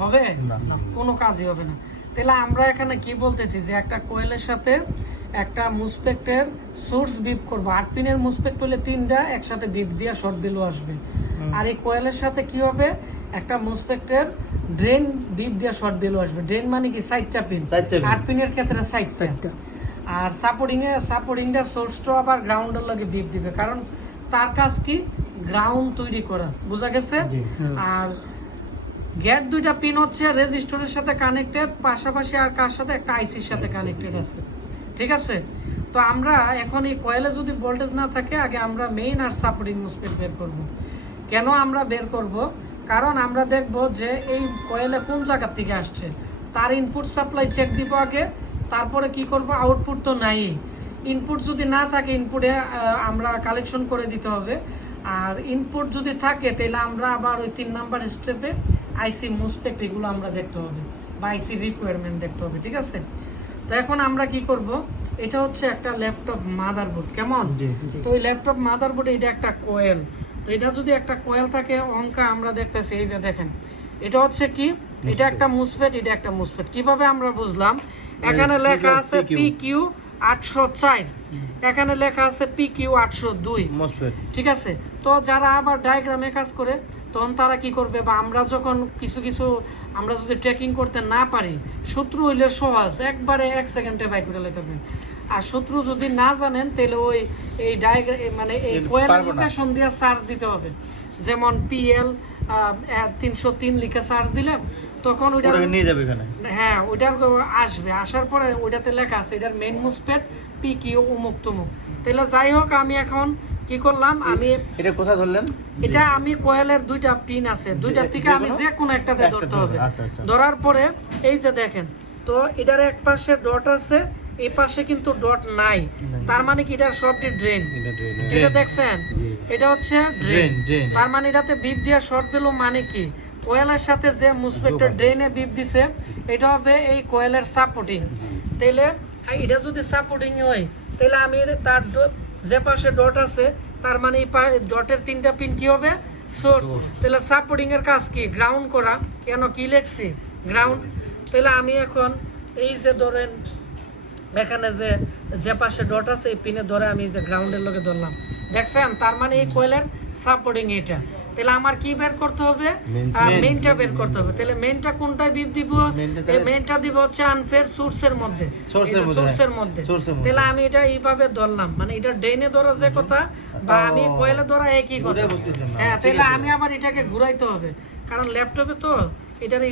হবে? কোনো কাজই হবে না। তাহলে আমরা এখানে কি বলতেছি যে একটা কোয়েলের সাথে একটা মুসপেক্টের সোর্স বিপ করব। আট পিনের মুসপেক্ট হলে তিনটা একসাথে বিপ দিয়ে শর্ট বিলও আসবে। আর এই কোয়েলের সাথে কি হবে? একটা মুসপেক্টের ড্রেন বিপ দিয়ে শর্ট বিলও আসবে। ড্রেন মানে কি? সাইডটা পিন। আট পিনের ক্ষেত্রে সাইডটা আর সাপোর্টিং এ সাপোর্টিংটা সোর্সটা আবার গ্রাউন্ডের লাগে বিপ দিবে। কারণ তার কাজ কি? গ্রাউন্ড তৈরি করা। বোঝা গেছে? আর গেট দুইটা পিন হচ্ছে রেজিস্টরের সাথে কানেক্টেড পাশাপাশি আর কার সাথে? একটা আইসির সাথে কানেক্টেড আছে। ঠিক আছে? তো আমরা এখন এই কয়েলে যদি ভোল্টেজ না থাকে আগে আমরা মেইন আর সাপোর্টিং মুসপেট বের করব। কেন আমরা বের করব? কারণ আমরা দেখব যে এই কয়েলে কোন জায়গা থেকে আসছে। তার ইনপুট সাপ্লাই চেক দিব আগে তারপরে কি করব? আউটপুট তো নাই। ইনপুট যদি না থাকে ইনপুটে আমরা কালেকশন করে দিতে হবে। আর ইনপুট যদি থাকে তাহলে আমরা আবার ওই তিন নাম্বার স্টেপে আইসি মুসপেক্ট এগুলো আমরা দেখতে হবে বা আইসি রিকোয়ারমেন্ট দেখতে হবে ঠিক আছে? তো এখন আমরা কি করব? এটা হচ্ছে একটা ল্যাপটপ মাদারবোর্ড কেমন? তো ওই ল্যাপটপ মাদারবোর্ডে এটা একটা কোয়েল তো এটা যদি একটা কোয়েল থাকে অঙ্কা আমরা দেখতেছি এই যে দেখেন এটা হচ্ছে কি? এটা একটা মুসফেট এটা একটা মুসফেট কীভাবে আমরা বুঝলাম? এখানে লেখা আছে পি কিউ আটশো চার। এখানে লেখা আছে পি কিউ আটশো দুই। ঠিক আছে? তো যারা আবার ডায়াগ্রামে কাজ করে তখন তারা কি করবে? বা আমরা যখন কিছু কিছু আমরা যদি ট্রেকিং করতে না পারি শত্রু হইলে সহজ। একবারে এক সেকেন্ডে বাইক করে হবে। আর শত্রু যদি না জানেন তাহলে ওই এই ডায়াগ্রাম মানে এই এ- কোয়েল পারব না। লোকেশন দিয়ে সার্চ দিতে হবে। যেমন পিএল তিনশো তিন লিখে সার্চ দিলাম তখন ওইটা নিয়ে যাবে এখানে। হ্যাঁ ওইটার আসবে। আসার পরে ওইটাতে লেখা আছে এটার মেইন মুসপেট পি কিউ উমুক তুমুক। তাহলে যাই হোক আমি এখন কি করলাম? আমি এটা কোথায় ধরলেন? এটা আমি কোয়েলের দুইটা পিন আছে। দুইটা থেকে আমি যেকোনো? যে কোনো একটাতে ধরতে হবে। আচ্ছা, আচ্ছা। ধরার পরে এই যে দেখেন তো এটার এক পাশে ডট আছে এই পাশে কিন্তু ডট নাই। তার মানে কি? এটার সবটি ড্রেন এটা drain, দেখছেন এটা হচ্ছে ড্রেন। তার মানে এটাতে বিপ দিয়া শর্ট পেল মানে কি? কোয়েলের সাথে যে মুসপেক্টের। ড্রেনে বিপ দিছে এটা হবে এই কোয়েলের সাপোর্টিং। তাইলে এটা যদি সাপোর্টিং হয় তাহলে আমি তার যে পাশে ডট আছে তার মানে এই ডটের তিনটা পিন কি হবে? সোর্স। তাহলে সাপোর্টিং এর কাজ কি? গ্রাউন্ড করা। কেন কি লেখছি? গ্রাউন্ড তাহলে আমি এখন এই যে ধরেন এখানে যে যে পাশে ডট আছে এই পিনে ধরে আমি যে গ্রাউন্ডের লগে ধরলাম। দেখছেন? তার মানে এই কোয়েলের সাপোর্টিং এটা। তাহলে আমার কি বের করতে হবে? মেইনটা বের করতে হবে। তাহলে মেইনটা কোনটায় বিপ দিব? মেইনটা দিব হচ্ছে আনফেয়ার সোর্সের মধ্যে। সোর্সের হ্যাঁ। মধ্যে। তাহলে আমি এটা এইভাবে ধরলাম। মানে এটা ডেইনে ধরা যে কথা বা আমি কোয়েলে ধরা একই কথা। হ্যাঁ তাহলে আমি আবার এটাকে ঘুরাইতে হবে। কারণ ল্যাপটপে তো এটার